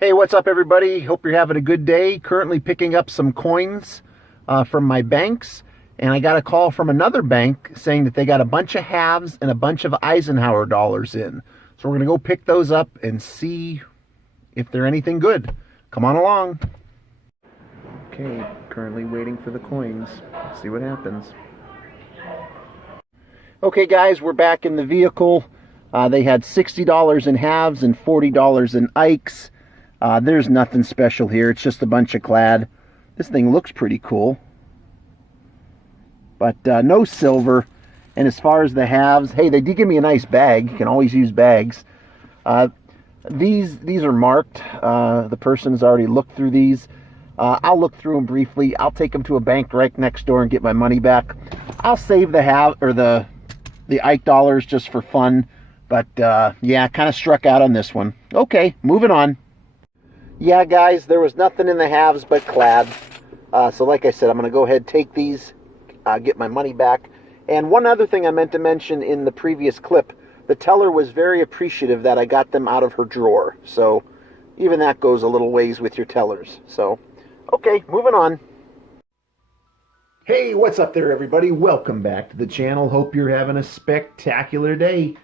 Hey, what's up, everybody? Hope you're having a good day. Currently picking up some coins from my banks, and I got a call from another bank saying that they got a bunch of halves and a bunch of Eisenhower dollars in. So we're going to go pick those up and see if they're anything good. Come on along. Okay, currently waiting for the coins. Let's see what happens. Okay, guys, we're back in the vehicle. They had $60 in halves and $40 in Ikes. There's nothing special here. It's just a bunch of clad. This thing looks pretty cool. But no silver. And as far as the halves, hey, they did give me a nice bag. You can always use bags. These are marked. The person has already looked through these. I'll look through them briefly. I'll take them to a bank right next door and get my money back. I'll save the Ike dollars just for fun. But yeah, kind of struck out on this one. Okay, moving on. Yeah, guys, there was nothing in the halves but clad. So like I said, I'm going to go ahead and take these, get my money back. And one other thing I meant to mention in the previous clip, the teller was very appreciative that I got them out of her drawer. So even that goes a little ways with your tellers. So, okay, moving on. Hey, what's up there, everybody? Welcome back to the channel. Hope you're having a spectacular day.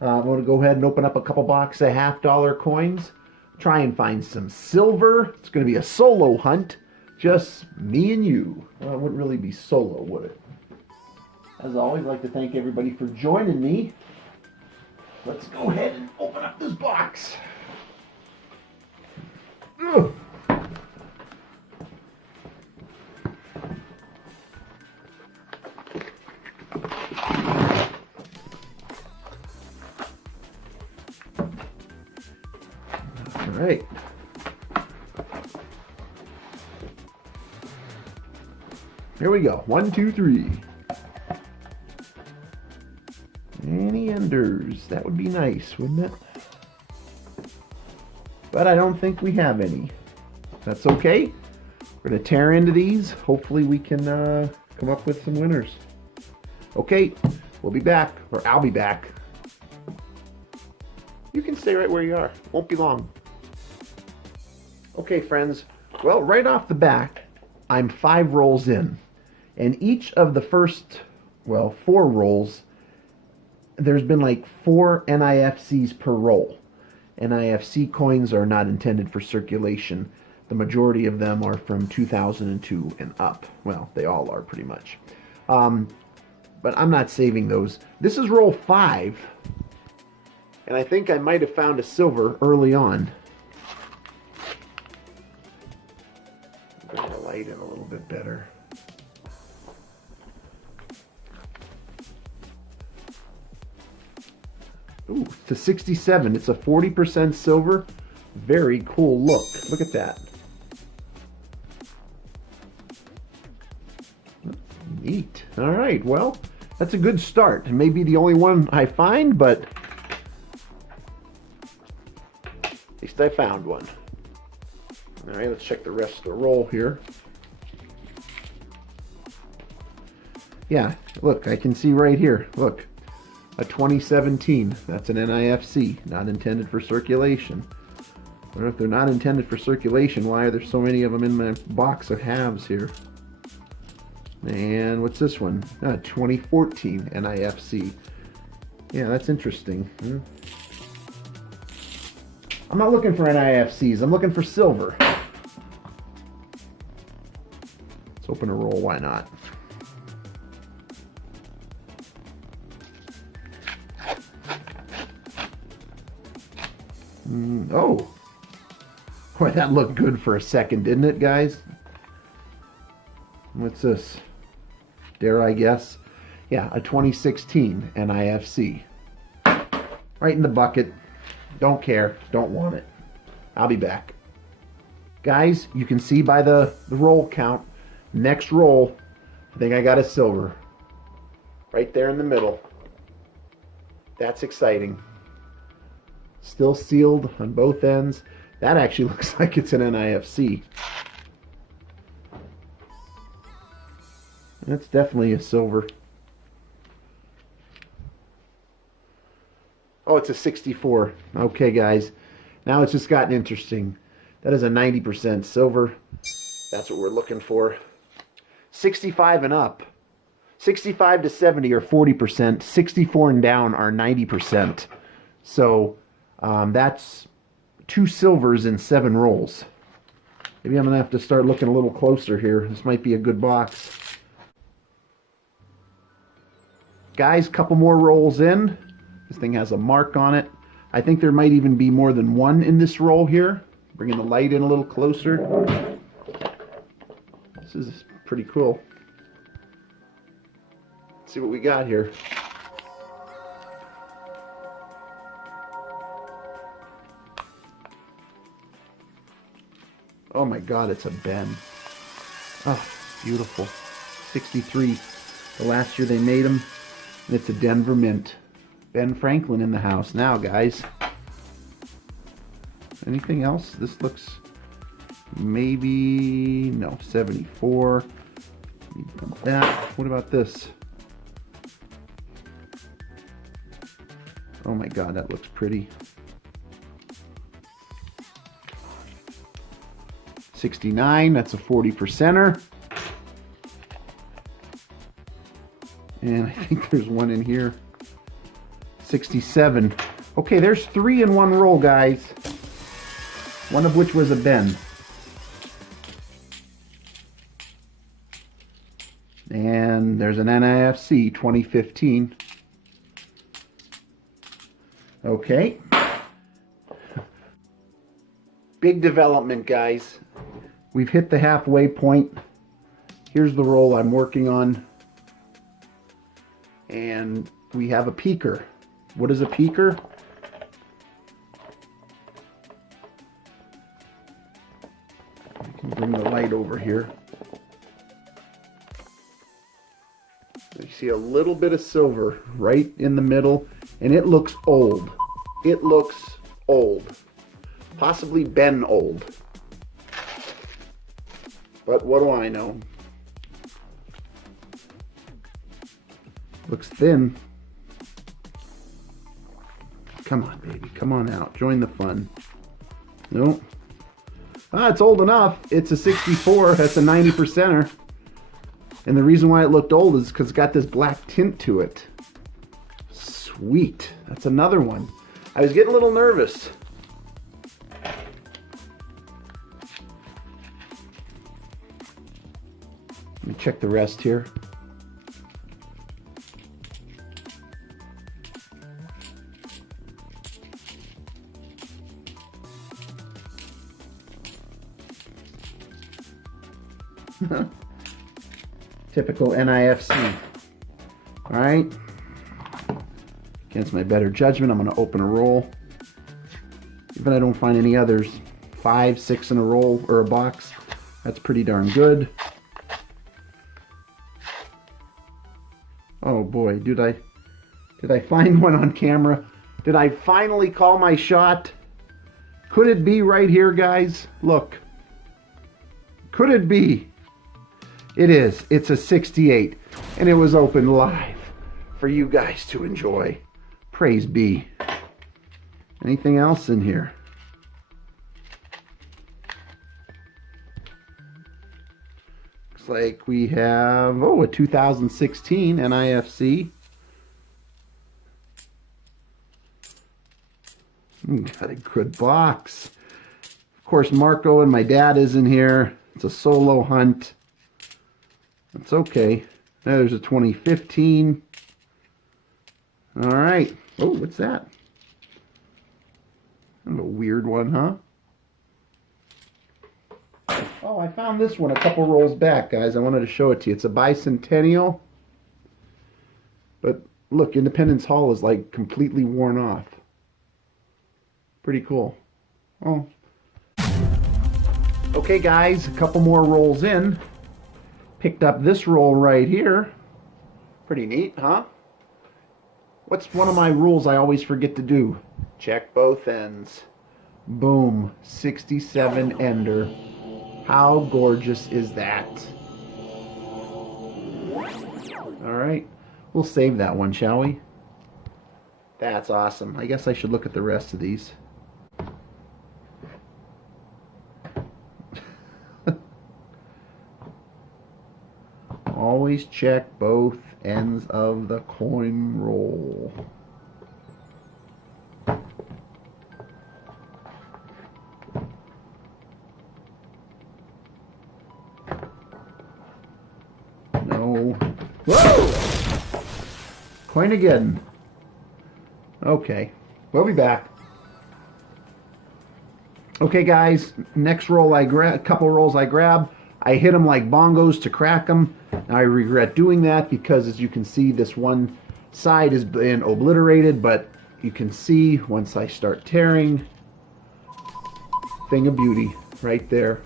I'm going to go ahead and open up a couple boxes of half-dollar coins. Try and find some silver. It's going to be a solo hunt. Just me and you. Well, it wouldn't really be solo, would it? As always, I'd like to thank everybody for joining me. Let's go ahead and open up this box. Ugh. All right. Here we go. 1, 2, 3. Any enders? That would be nice, wouldn't it? But I don't think we have any. That's okay. We're going to tear into these. Hopefully we can come up with some winners. Okay, we'll be back. Or I'll be back. You can stay right where you are. Won't be long. Okay, friends. Well, right off the bat, I'm 5 rolls in. And each of the first, 4 rolls, there's been like 4 NIFCs per roll. NIFC coins are not intended for circulation. The majority of them are from 2002 and up. Well, they all are pretty much. But I'm not saving those. This is roll 5. And I think I might have found a silver early on. Bring the light in a little bit better. Ooh, to 67. It's a 40% silver. Very cool look. Look at that. Neat. All right. Well, that's a good start. It may be the only one I find, but at least I found one. All right, let's check the rest of the roll here. Yeah, look, I can see right here. Look, a 2017. That's an NIFC, not intended for circulation. I don't know if they're not intended for circulation. Why are there so many of them in my box of halves here? And what's this one? 2014 NIFC. Yeah, that's interesting. I'm not looking for NIFCs. I'm looking for silver. Let's open a roll. Why not? Oh. Boy, that looked good for a second, didn't it, guys? What's this? Dare I guess? Yeah, a 2016 NIFC. Right in the bucket. Don't care. Don't want it. I'll be back. Guys, you can see by the roll count, next roll, I think I got a silver. Right there in the middle. That's exciting. Still sealed on both ends. That actually looks like it's an NIFC. That's definitely a silver. Oh, it's a 64. Okay, guys. Now it's just gotten interesting. That is a 90% silver. That's what we're looking for. 65 and up. 65 to 70 are 40%. 64 and down are 90%. So that's 2 silvers in 7 rolls. Maybe I'm going to have to start looking a little closer here. This might be a good box. Guys, couple more rolls in. This thing has a mark on it. I think there might even be more than 1 in this roll here. Bringing the light in a little closer. This is pretty cool. Let's see what we got here. Oh my God, it's a Ben. Oh, beautiful. 63. The last year they made them. And it's a Denver Mint. Ben Franklin in the house now, guys. Anything else? This looks maybe... no, 74. That. What about this? Oh my God, that looks pretty. 69, that's a 40%er. And I think there's one in here. 67. Okay, there's 3 in one roll, guys. One of which was a Ben. And there's an NIFC 2015. Okay. Big development, guys. We've hit the halfway point. Here's the roll I'm working on. And we have a peaker. What is a peaker? I can bring the light over here. You see a little bit of silver right in the middle, and it looks old. It looks old. Possibly Ben old. But what do I know? Looks thin. Come on, baby. Come on out. Join the fun. Nope. Ah, it's old enough. It's a 64. That's a 90%er. And the reason why it looked old is because it's got this black tint to it. Sweet. That's another one. I was getting a little nervous. Let me check the rest here. Typical NIFC. Alright. Against my better judgment, I'm going to open a roll. Even if I don't find any others. 5, 6 in a roll or a box. That's pretty darn good. Oh boy, did I find one on camera? Did I finally call my shot? Could it be right here, guys? Look. Could it be? It is. It's a 68. And it was opened live for you guys to enjoy. Praise be. Anything else in here? Looks like we have, a 2016 NIFC. Got a good box. Of course, Marco and my dad is in here. It's a solo hunt. That's okay. There's a 2015. All right. Oh, what's that? Kind of a weird one, huh? Oh, I found this one a couple rolls back, guys. I wanted to show it to you. It's a bicentennial. But look, Independence Hall is like completely worn off. Pretty cool. Oh. Okay, guys, a couple more rolls in. Picked up this roll right here. Pretty neat, huh? What's one of my rules I always forget to do? Check both ends. Boom. 67 ender. How gorgeous is that? Alright. We'll save that one, shall we? That's awesome. I guess I should look at the rest of these. always check both ends of the coin roll. No. Whoa! Coin again. Okay. We'll be back. Okay, guys. Next roll I grab, couple rolls I grab. I hit them like bongos to crack them. Now I regret doing that because, as you can see, this one side has been obliterated, but you can see once I start tearing, thing of beauty right there.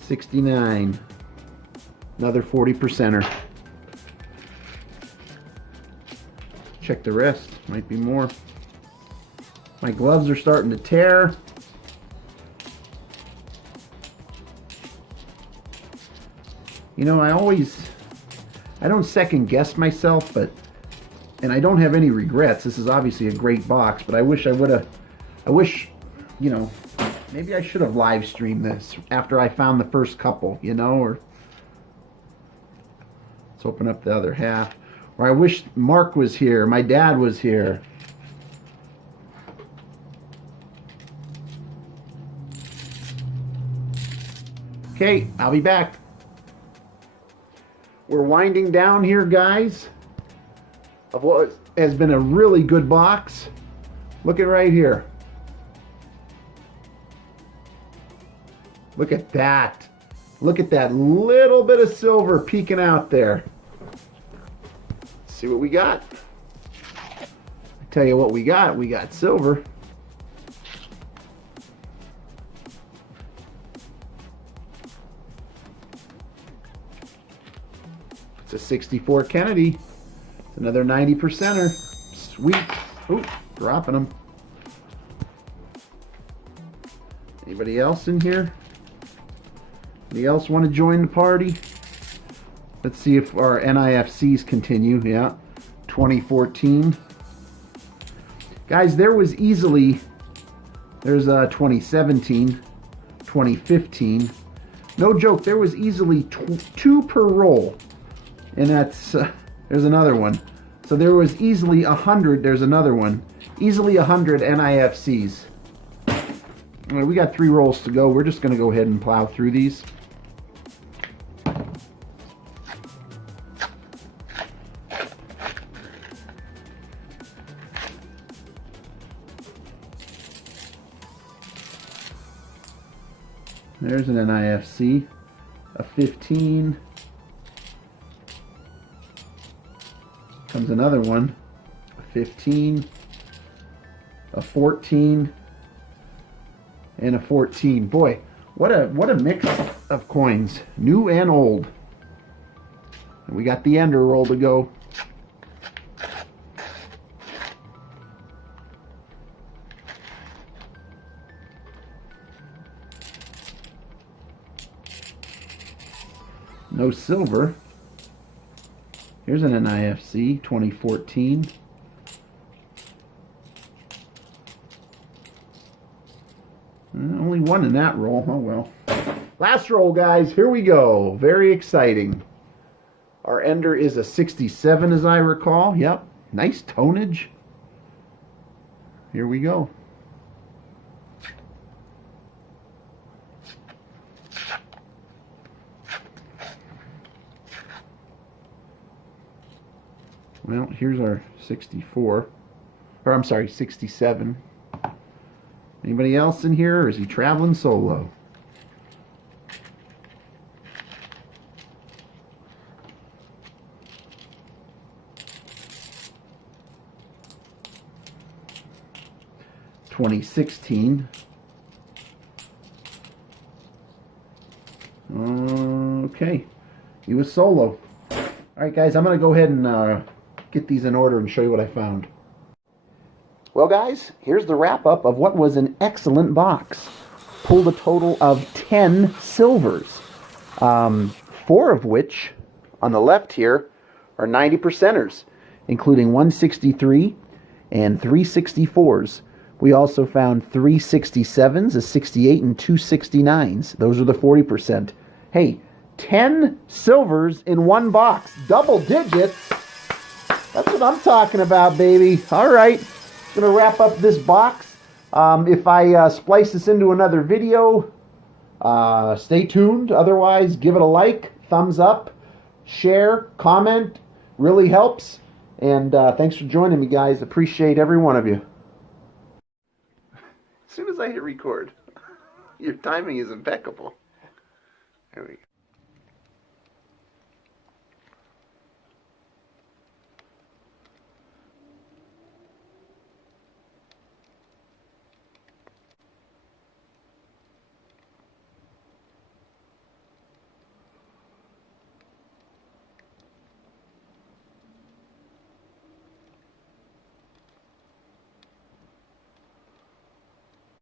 $69. Another 40%er. Check the rest. Might be more. My gloves are starting to tear. You know, I don't second guess myself, and I don't have any regrets. This is obviously a great box, but I wish, you know, maybe I should have live streamed this after I found the first couple, you know, or let's open up the other half. Or I wish Mark was here, my dad was here. Okay, I'll be back. We're winding down here, guys, of what has been a really good box. Look at right here. Look at that. Look at that little bit of silver peeking out there. Let's see what we got. I tell you what we got. We got silver. It's a 64 Kennedy. It's another 90%er. Sweet. Ooh, dropping them. Anybody else in here? Anybody else want to join the party? Let's see if our NIFCs continue. Yeah, 2014. Guys, there's a 2017, 2015. No joke, there was easily two per roll. And that's, there's another one. So there was easily 100, there's another one. Easily 100 NIFCs. All right, we got 3 rolls to go. We're just going to go ahead and plow through these. There's an NIFC, a 15. Comes another one, a 15, a 14, and a 14. Boy, what a mix of coins, new and old. And we got the ender roll to go. No silver. Here's an NIFC 2014. Only one in that roll. Oh well. Last roll, guys. Here we go. Very exciting. Our ender is a 67, as I recall. Yep. Nice tonnage. Here we go. Well, here's our 64, or I'm sorry, 67. Anybody else in here, or is he traveling solo? $2016. Okay, he was solo. All right, guys, I'm going to go ahead and get these in order and show you what I found. Well, guys, here's the wrap-up of what was an excellent box. Pulled a total of 10 silvers, 4 of which, on the left here, are 90%ers, including 163 and 364s, We also found 367s, a 68, and 269s. Those are the 40%. Hey, 10 silvers in one box. Double digits. That's what I'm talking about, baby. All right. Going to wrap up this box. If I splice this into another video, stay tuned. Otherwise, give it a like, thumbs up, share, comment. Really helps. And thanks for joining me, guys. Appreciate every one of you. As soon as I hit record, your timing is impeccable. There we go.